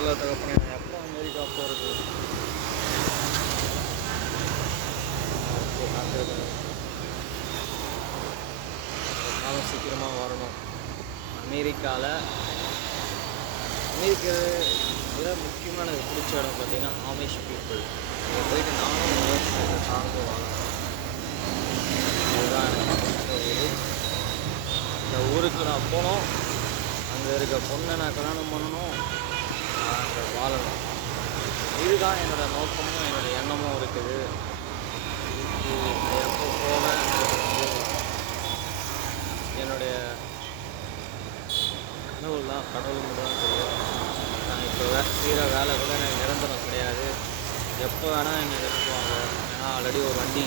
சொல்ல தகப்பனே, நான் எப்போ அமெரிக்கா போகிறது காத்திருக்கேன். காலம் சீக்கிரமாக வரணும். அமெரிக்காவில் முக்கியமாக எனக்கு பிடிச்ச இடம் பார்த்தீங்கன்னா ஆமிஷ் பீப்புள். அங்கே போயிட்டு நானும் விவசாயத்தை சார்ந்து வாழணும். இதுதான் எனக்கு பிடிச்ச ஊர். இந்த ஊருக்கு நான் போனோம், அங்கே இருக்க பொண்ணை நான் கல்யாணம் பண்ணணும், நான் அங்கே வாழணும். இதுதான் என்னோடய நோக்கமும் என்னோடய எண்ணமும் இருக்குது. இதுக்கு நான் எப்போ போவேன் என்னுடைய கனவுலாம் கடவுளுக்கு தான் தெரியும். நான் இப்போ செய்கிற வேலை கூட எனக்கு நிரந்தரம் கிடையாது. எப்போ வேணால் என்னை எடுத்துவாங்க. ஏன்னா ஆல்ரெடி ஒரு வண்டி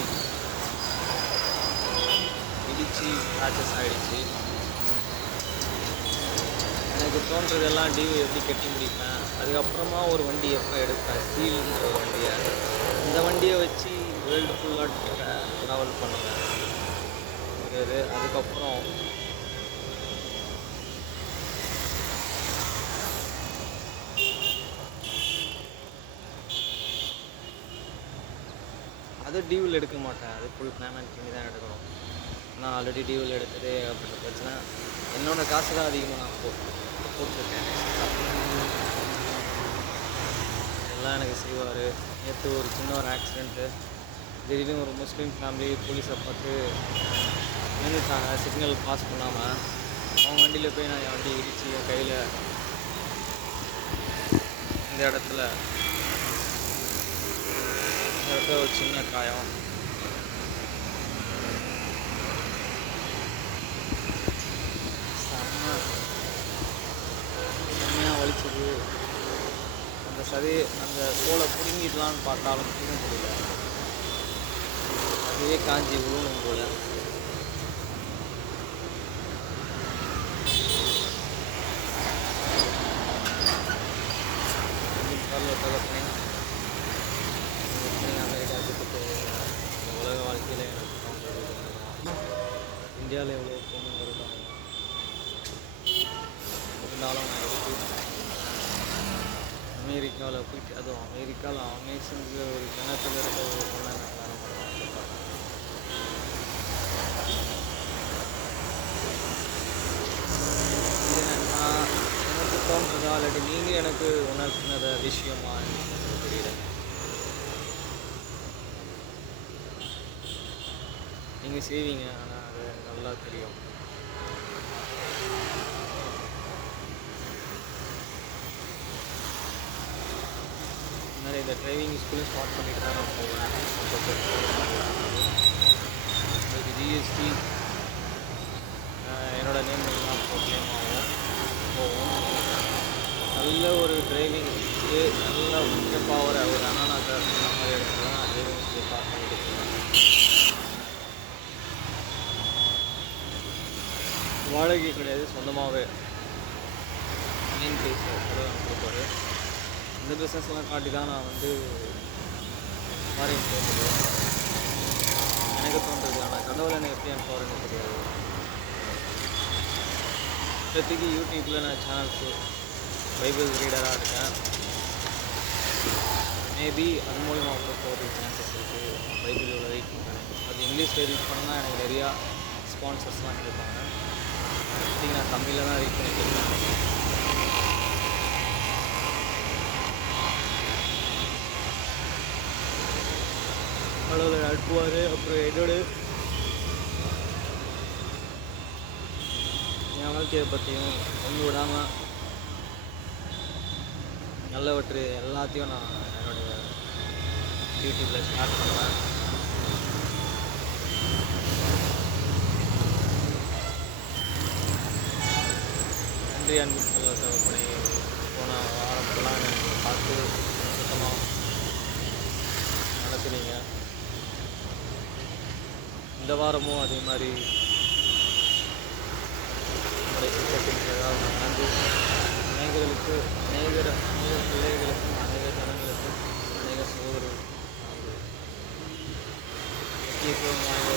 இடித்து ஸ்க்ராச்சஸ் ஆகிடுச்சு. எனக்கு தோன்றதெல்லாம் டியூ எப்படி கட்டி முடிப்பேன். அதுக்கப்புறமா ஒரு வண்டி எப்போ எடுப்பேன், ஸ்டீல்ன்ற ஒரு வண்டியை. இந்த வண்டியை வச்சு வேர்ல்டு ஃபுல்லாக ட்ராவல் பண்ணுவேன். அதுக்கப்புறம் அது டியூவில் எடுக்க மாட்டேன். அது ஃபுல் பேமெண்ட் பண்ணி தான் எடுக்கணும். நான் ஆல்ரெடி டியூவில் எடுத்ததே ஏகப்பட்ட பிரச்சனை. என்னோடய காசு தான் அதிகமாக நான் போட்டிருக்கேன். எல்லாம் எனக்கு செய்வார். நேற்று ஒரு சின்ன ஒரு ஆக்சிடெண்ட்டு. திடீர்னு ஒரு முஸ்லீம் ஃபேமிலி போலீஸை பார்த்து நின்றுட்டாங்க, சிக்னல் பாஸ் பண்ணாமல். அவங்க வண்டியில் போய் நான் என் வண்டி இடித்து என் கையில் இந்த இடத்துல ஒரு சின்ன காயம். செம்மையாக வலிச்சது. அந்த தோலை பிடுங்கிடலான்னு பார்த்தாலும் பிடிக்க முடியல. அதுவே காஞ்சி விழுணும் போல. அமெரிக்காவுக்கு உலக வாழ்க்கையில் எனக்கு இந்தியாவில் எவ்வளோ பொண்ணு வருதான் இருந்தாலும் நான் எதுக்கு அமெரிக்காவில் போயிட்டு, அதுவும் அமெரிக்காவில் அமேசிங்கிற ஒரு கிணத்துல இருக்க ஒரு பொண்ணை நான் கல்யாணம் பண்ண எனக்கு தோன்றதா இல்லாட்டி நீங்கள் எனக்கு உணர்த்தினத விஷயமா எனக்கு தெரியல. நீங்கள் செய்வீங்க, ஆனால் அது நல்லா தெரியும். அதனால் இந்த டிரைவிங் ஸ்கூலும் ஸ்டார்ட் பண்ணிட்டு தான் நான் போவேன். அதுக்கு ஜிஎஸ்டி என்னோடய நேம் எல்லாம் ப்ரோக்ளைம் போகும். நல்ல ஒரு டிரைவிங் நல்ல முக்கியமாக ஒரு அனாநாக்கர் அந்த மாதிரி இடத்துல நான் டிரைவிங் ஸ்கூல் ஸ்டார்ட் பண்ணிட்டு இருக்கேன். வாடகை கிடையாது, சொந்தமாகவே மெயின் பிளேஸ் கொடுப்பாரு. இந்த பிஸ்னஸ்லாம் காட்டி தான் நான் ஃபாரின் போக முடியும். எனக்கு தோன்றது. ஆனால் கடவுளை எனக்கு எப்படி எனக்கு ஃபாரின் தெரியாது. இப்போதைக்கு யூடியூப்பில் நான் சேனல்ஸு பைபிள் ரீடராக இருக்கேன். மேபி அது மூலிமா கூட போகிறதுக்கு சான்சஸ் இருக்குது. பைபிள் இவ்வளோ ரீட் பண்ணுறேன். அது இங்கிலீஷில் ரீட் பண்ணால் எனக்கு நிறையா ஸ்பான்சர்ஸ்லாம் கிடைப்பாங்க. நான் தமிழில் தான் ரீட் பண்ணிட்டு கடவுளை அனுப்புவார். அப்புறம் என் வாழ்க்கையை பற்றியும் ஒன்று விடாமல் நல்லவற்று எல்லாத்தையும் நான் என்னுடைய யூடியூப்பில் ஷேர் பண்ணுவேன். நன்றி அன்பு சொல்ல தகப்பனை. போன வாரத்தெல்லாம் எனக்கு பார்த்து சுத்தமாக நடத்துனீங்க. இந்த வாரமும் அதே மாதிரி என்னுடைய சித்தத்திற்காக நடந்து அநேகர்களுக்கு அநேக பிள்ளைகளுக்கும் அநேக ஜனங்களுக்கும் அநேக சகோதரர்களுக்கும் முக்கியத்துவம் வாய்ந்த